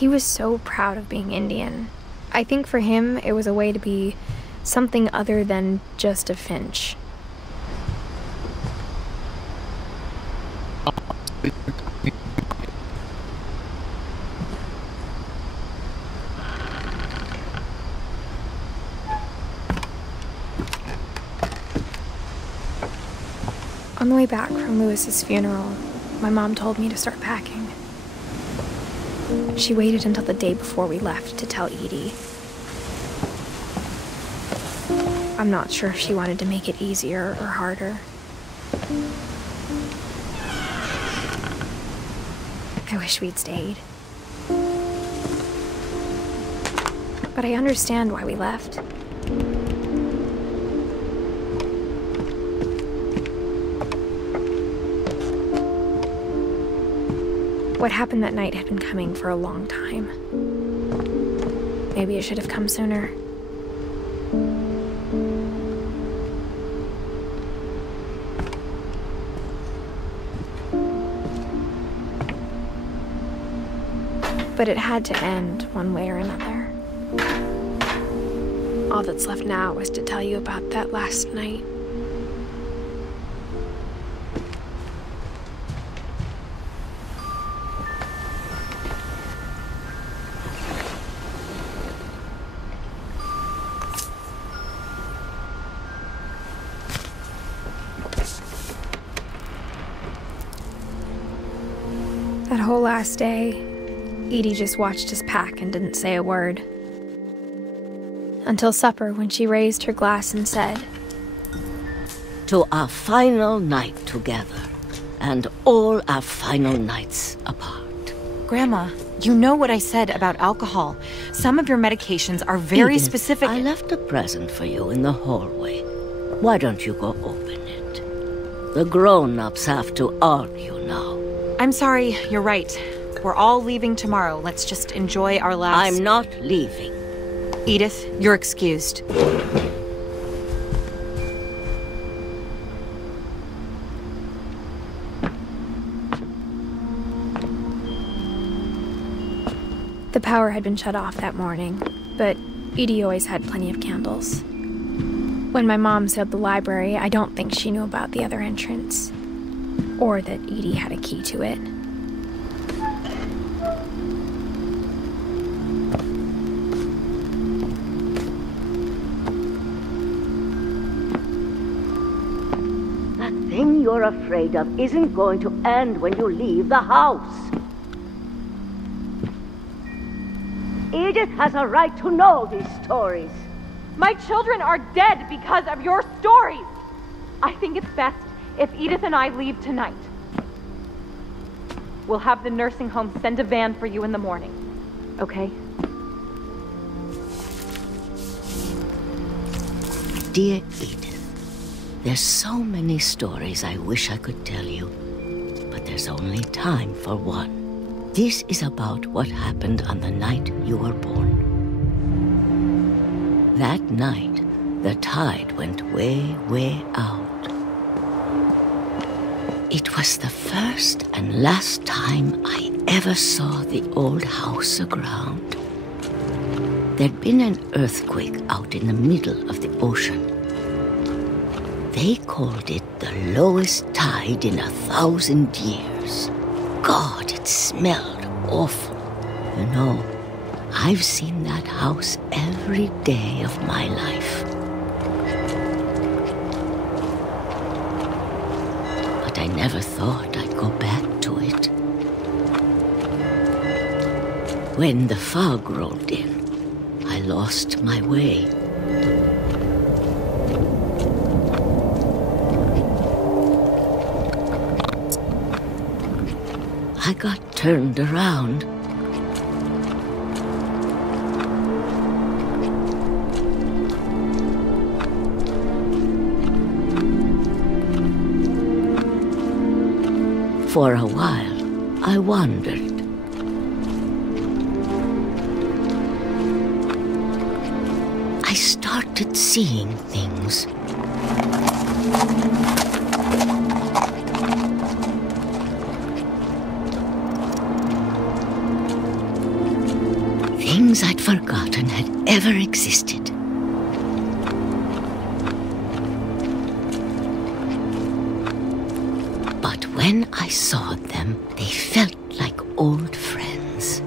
He was so proud of being Indian. I think for him, it was a way to be something other than just a Finch. On the way back from Lewis's funeral, my mom told me to start packing. She waited until the day before we left to tell Edie. I'm not sure if she wanted to make it easier or harder. I wish we'd stayed. But I understand why we left. What happened that night had been coming for a long time. Maybe it should have come sooner. But it had to end one way or another. All that's left now is to tell you about that last night. That whole last day, Edie just watched us pack and didn't say a word. Until supper, when she raised her glass and said, "To our final night together, and all our final nights apart." Grandma, you know what I said about alcohol. Some of your medications are very Edith, specific. I left a present for you in the hallway. Why don't you go open it? The grown-ups have to argue now. I'm sorry, you're right. We're all leaving tomorrow. Let's just enjoy our last... I'm not leaving. Edith, you're excused. The power had been shut off that morning, but Edie always had plenty of candles. When my mom sealed the library, I don't think she knew about the other entrance, or that Edie had a key to it. That thing you're afraid of isn't going to end when you leave the house. Edith has a right to know these stories. My children are dead because of your stories! I think it's best if Edith and I leave tonight. We'll have the nursing home send a van for you in the morning, okay? Dear Edith, there's so many stories I wish I could tell you, but there's only time for one. This is about what happened on the night you were born. That night, the tide went way, way out. It was the first and last time I ever saw the old house aground. There'd been an earthquake out in the middle of the ocean. They called it the lowest tide in 1,000 years. God, it smelled awful. You know, I've seen that house every day of my life. But I never thought I'd go back to it. When the fog rolled in, I lost my way. I got turned around. For a while, I wandered. I started seeing things. had forgotten had ever existed. But when I saw them, they felt like old friends.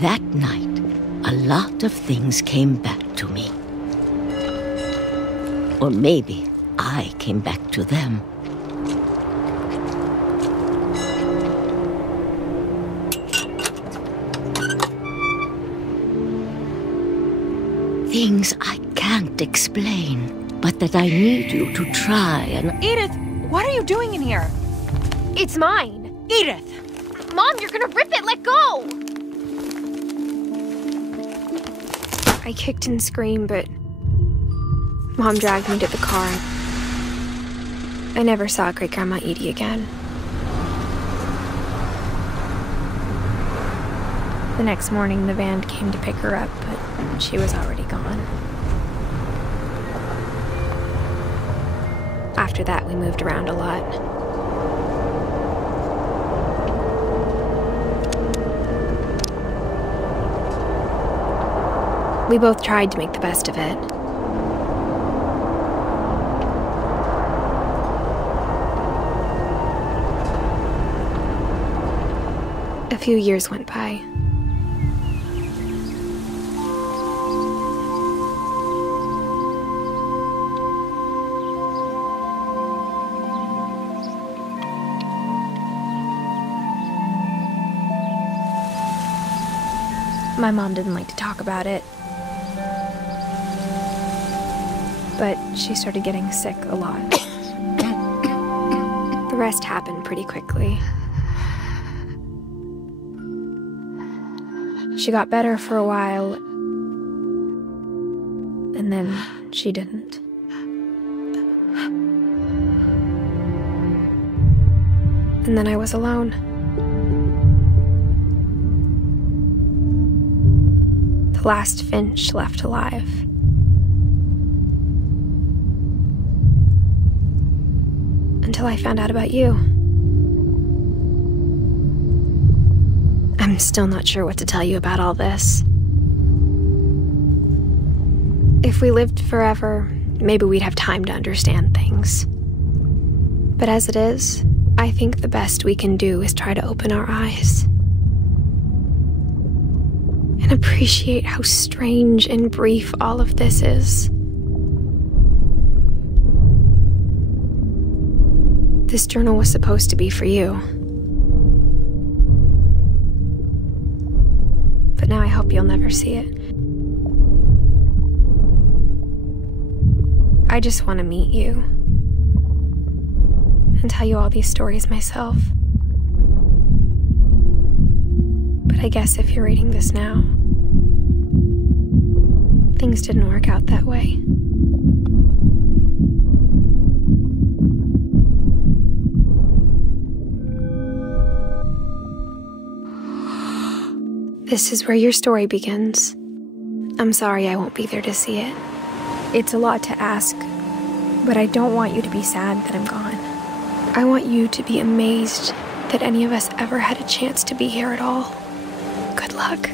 That night, a lot of things came back to me. Or maybe I came back to them. Things I can't explain, but that I need you to try and... Edith, what are you doing in here? It's mine. Edith! Mom, you're gonna rip it! Let go! I kicked and screamed, but Mom dragged me to the car. I never saw Great-Grandma Edie again. The next morning, the van came to pick her up, but she was already gone. After that, we moved around a lot. We both tried to make the best of it. A few years went by. My mom didn't like to talk about it, but she started getting sick a lot. The rest happened pretty quickly. She got better for a while, and then she didn't. And then I was alone. The last Finch left alive. Until I found out about you. I'm still not sure what to tell you about all this. If we lived forever, maybe we'd have time to understand things. But as it is, I think the best we can do is try to open our eyes. And appreciate how strange and brief all of this is. This journal was supposed to be for you. But now I hope you'll never see it. I just want to meet you and tell you all these stories myself. But I guess if you're reading this now, things didn't work out that way. This is where your story begins. I'm sorry I won't be there to see it. It's a lot to ask, but I don't want you to be sad that I'm gone. I want you to be amazed that any of us ever had a chance to be here at all. Good luck.